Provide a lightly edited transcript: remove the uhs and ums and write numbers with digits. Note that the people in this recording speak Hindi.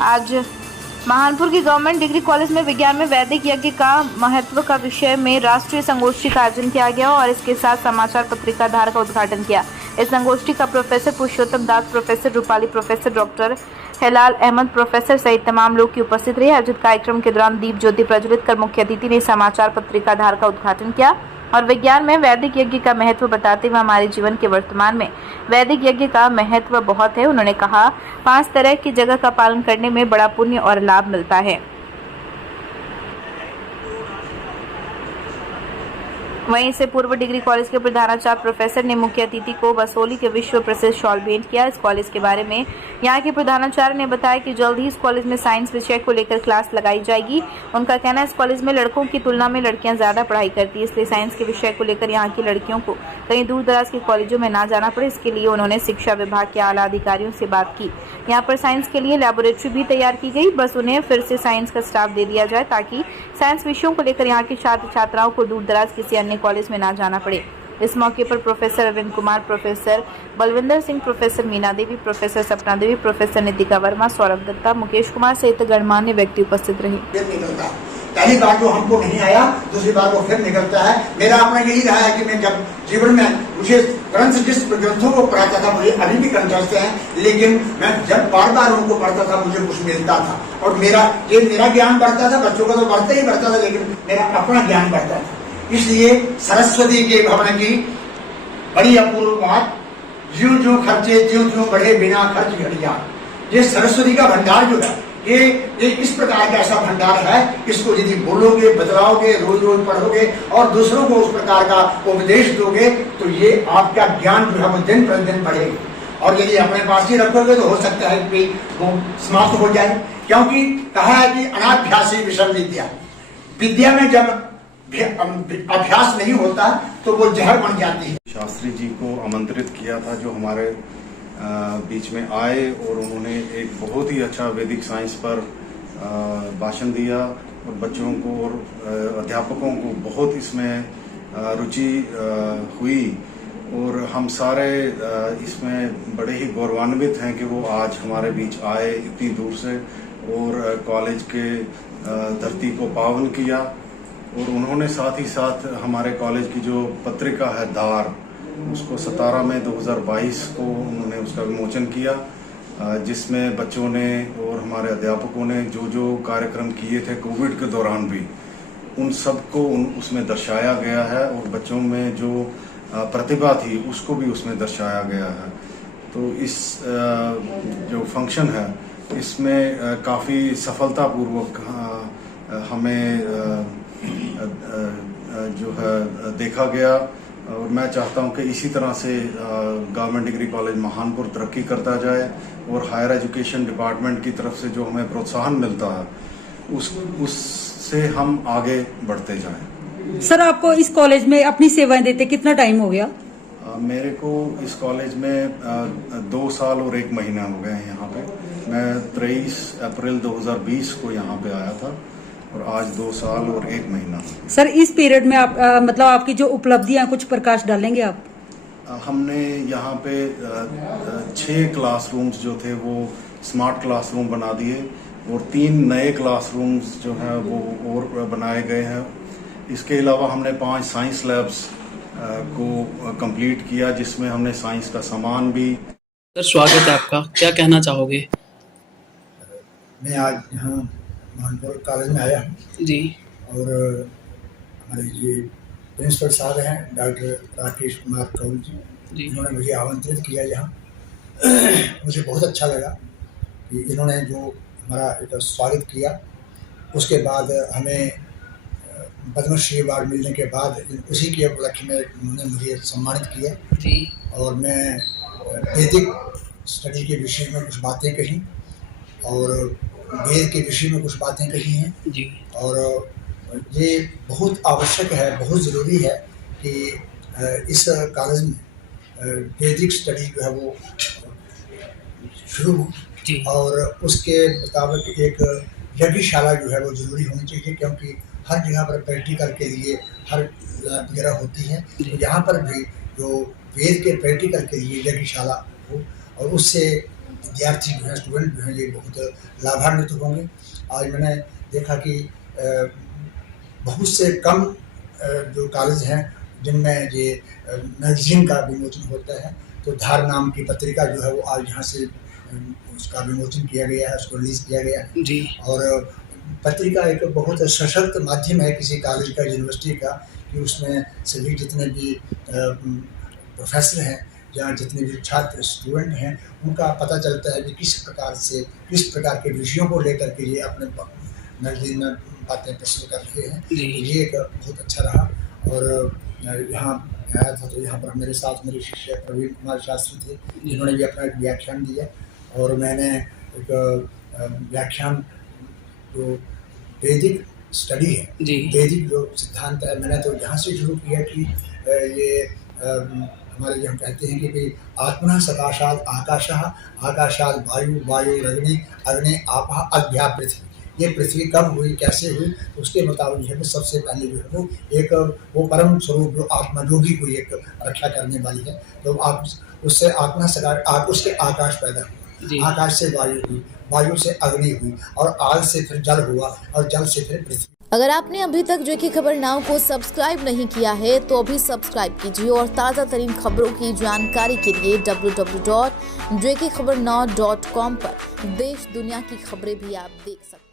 आज महानपुर के गवर्नमेंट डिग्री कॉलेज में विज्ञान में वैदिक यज्ञ का महत्व का विषय में राष्ट्रीय संगोष्ठी का आयोजन किया गया और इसके साथ समाचार पत्रिका धार का उद्घाटन किया। इस संगोष्ठी का professor Purushottam Das, professor Rupali, professor doctor Helal Ahmad, professor सहित तमाम लोग की उपस्थित रहे। आयोजित कार्यक्रम के दौरान दीप ज्योति प्रज्वलित कर मुख्य अतिथि ने समाचार पत्रिका धार का उद्घाटन किया और विज्ञान में वैदिक यज्ञ का महत्व बताते हुए हमारे जीवन के वर्तमान में वैदिक यज्ञ का महत्व बहुत है। उन्होंने कहा 5 तरह की जगह का पालन करने में बड़ा पुण्य और लाभ मिलता है। वहीं से पूर्व डिग्री कॉलेज के प्रधानाचार्य प्रोफेसर ने मुख्य अतिथि को बसोली के विश्व प्रसिद्ध शॉल भेंट किया। इस कॉलेज के बारे में यहाँ के प्रधानाचार्य ने बताया कि जल्द ही इस कॉलेज में साइंस विषय को लेकर क्लास लगाई जाएगी। उनका कहना है इस कॉलेज में लड़कों की तुलना में लड़कियां ज्यादा पढ़ाई करती है, इसलिए साइंस के विषय को लेकर यहाँ की लड़कियों को कहीं दूर दराज के कॉलेजों में ना जाना पड़े। इसके लिए उन्होंने शिक्षा विभाग के आला अधिकारियों से बात की। यहाँ पर साइंस के लिए लैबोरेटरी भी तैयार की गई, बस उन्हें फिर से साइंस का स्टाफ दे दिया जाए ताकि साइंस विषयों को लेकर यहाँ के छात्र छात्राओं को दूर दराज किसी अन्य कॉलेज में ना जाना पड़े। इस मौके पर professor Arvind Kumar, professor Balwinder Singh, professor Meena Devi, professor Sapna Devi, professor Nitika Verma, Saurabh Dutta, Mukesh Kumar सहित गणमान्य व्यक्ति उपस्थित रहे। पहली बार जो हमको नहीं आया, दूसरी बार वो फिर निकलता है। मेरा अपना यही रहा है कि मैं जब जीवन में मुझे ग्रंथ जिस ग्रंथों को पढ़ाता था, मुझे अभी भी कंठस्थ है, लेकिन मैं जब बार बार उनको पढ़ता था मुझे कुछ मिलता था और मेरा ज्ञान बढ़ता था। बच्चों का तो बढ़ता ही बढ़ता था, लेकिन मेरा अपना ज्ञान बढ़ता था। इसलिए सरस्वती के भवन की बड़ी अपूर्व बात, ज्यों ज्यों खर्चे ज्यों ज्यों बढ़े बिना खर्च घड़िया। ये सरस्वती का भंडार जो है ये इस प्रकार का ऐसा भंडार है, इसको यदि बोलोगे, बतलाओगे, रोज रोज पढ़ोगे और दूसरों को उस प्रकार का उपदेश दोगे तो ये आपका ज्ञान जो है वो दिन प्रतिदिन बढ़ेगा। और यदि अपने पास ही रखोगे तो हो सकता है कि वो समाप्त हो जाए, क्योंकि कहा है कि अनाभ्यासी विषम विद्या। विद्या में जब अभ्यास नहीं होता तो वो जहर बन जाती है। शास्त्री जी को आमंत्रित किया था जो हमारे बीच में आए और उन्होंने एक बहुत ही अच्छा वैदिक साइंस पर भाषण दिया और बच्चों को और अध्यापकों को बहुत इसमें रुचि हुई और हम सारे इसमें बड़े ही गौरवान्वित हैं कि वो आज हमारे बीच आए इतनी दूर से और कॉलेज के धरती को पावन किया। और उन्होंने साथ ही साथ हमारे कॉलेज की जो पत्रिका है धार, उसको 17 मई 2022 को उन्होंने उसका विमोचन किया, जिसमें बच्चों ने और हमारे अध्यापकों ने जो जो कार्यक्रम किए थे कोविड के दौरान भी, उन सबको उसमें दर्शाया गया है और बच्चों में जो प्रतिभा थी उसको भी उसमें दर्शाया गया है। तो इस जो फंक्शन है इसमें काफ़ी सफलतापूर्वक हमें जो है देखा गया और मैं चाहता हूं कि इसी तरह से गवर्नमेंट डिग्री कॉलेज महानपुर तरक्की करता जाए और हायर एजुकेशन डिपार्टमेंट की तरफ से जो हमें प्रोत्साहन मिलता है उससे हम आगे बढ़ते जाएं। सर, आपको इस कॉलेज में अपनी सेवाएं देते कितना टाइम हो गया? मेरे को इस कॉलेज में 2 साल और 1 महीना हो गए हैं यहाँ पे। मैं 23 अप्रैल 2020 को यहाँ पे आया था और आज 2 साल और 1 महीना। सर, इस पीरियड में आप मतलब आपकी जो उपलब्धियां कुछ प्रकाश डालेंगे आप? हमने यहाँ पे 6 क्लासरूम्स जो थे वो स्मार्ट क्लासरूम बना दिए और 3 नए क्लासरूम्स जो हैं वो और बनाए गए हैं। इसके अलावा हमने 5 साइंस लैब्स को कंप्लीट किया, जिसमें हमने साइंस का सामान भी। सर, स्वागत है आपका, क्या कहना चाहोगे? मैं आज यहाँ महानपुर कॉलेज में आया हूँ जी और हमारे ये प्रिंसिपल साहब हैं डॉक्टर राकेश कुमार कौल जी, इन्होंने मुझे आमंत्रित किया यहाँ। मुझे बहुत अच्छा लगा कि इन्होंने जो हमारा एक स्वागत किया। उसके बाद हमें पद्मश्री अवार्ड मिलने के बाद उसी के उपलक्ष्य में उन्होंने मुझे सम्मानित किया जी। और मैं वैदिक स्टडी के विषय में कुछ बातें कही और वेद के विषय में कुछ बातें कही हैं जी। और ये बहुत आवश्यक है, बहुत ज़रूरी है कि इस कॉलेज में वैदिक स्टडी जो है वो शुरू हो और उसके मुताबिक एक यज्ञशाला जो है वो ज़रूरी होनी चाहिए, क्योंकि हर जगह पर प्रैक्टिकल के लिए हर जगह होती है। तो यहाँ पर भी जो वेद के प्रैक्टिकल के लिए यज्ञशाला हो और उससे विद्यार्थी जो है, स्टूडेंट जो हैं, ये बहुत लाभान्वित होंगे। आज मैंने देखा कि बहुत से कम जो कॉलेज हैं जिनमें ये मैगजीन का विमोचन होता है, तो धार नाम की पत्रिका जो है वो आज यहाँ से उसका विमोचन किया गया है, उसको रिलीज किया गया है। जी। और पत्रिका एक बहुत सशक्त माध्यम है किसी कॉलेज का, यूनिवर्सिटी का, कि उसमें सभी जितने भी प्रोफेसर हैं या जितने भी छात्र स्टूडेंट हैं, उनका पता चलता है कि किस प्रकार के विषयों को लेकर के ये अपने मैगजीन में बातें प्रस्तुत कर रहे हैं। जी। ये एक बहुत अच्छा रहा। और यहाँ आया था तो यहाँ पर मेरे साथ मेरे शिक्षक प्रवीण कुमार शास्त्री थे, जिन्होंने भी अपना एक व्याख्यान दिया। और मैंने एक व्याख्यान जो वैदिक स्टडी है, जी। वैदिक जो सिद्धांत है, मैंने तो यहाँ से शुरू किया कि ये हमारे यहाँ कहते हैं कि आत्मनः सकाशात् आकाशः, आकाशात् वायु, वायुरग्नि, अग्नि आपः, अद्भ्या पृथ्वी। ये पृथ्वी कब हुई, कैसे हुई, तो उसके मुताबिक जो है सबसे पहले जो है वो परम स्वरूप जो आत्मा जो भी कोई एक रक्षा करने वाली है, तो आप उससे आत्मा सकार उसके आकाश पैदा हुआ, आकाश से वायु हुई, वायु से अग्नि हुई, और आग से फिर जल हुआ, और जल से फिर पृथ्वी। अगर आपने अभी तक जेके खबर नाउ को सब्सक्राइब नहीं किया है तो अभी सब्सक्राइब कीजिए और ताज़ा तरीन खबरों की जानकारी के लिए www.jkkhabarnow.com पर देश दुनिया की खबरें भी आप देख सकते हैं।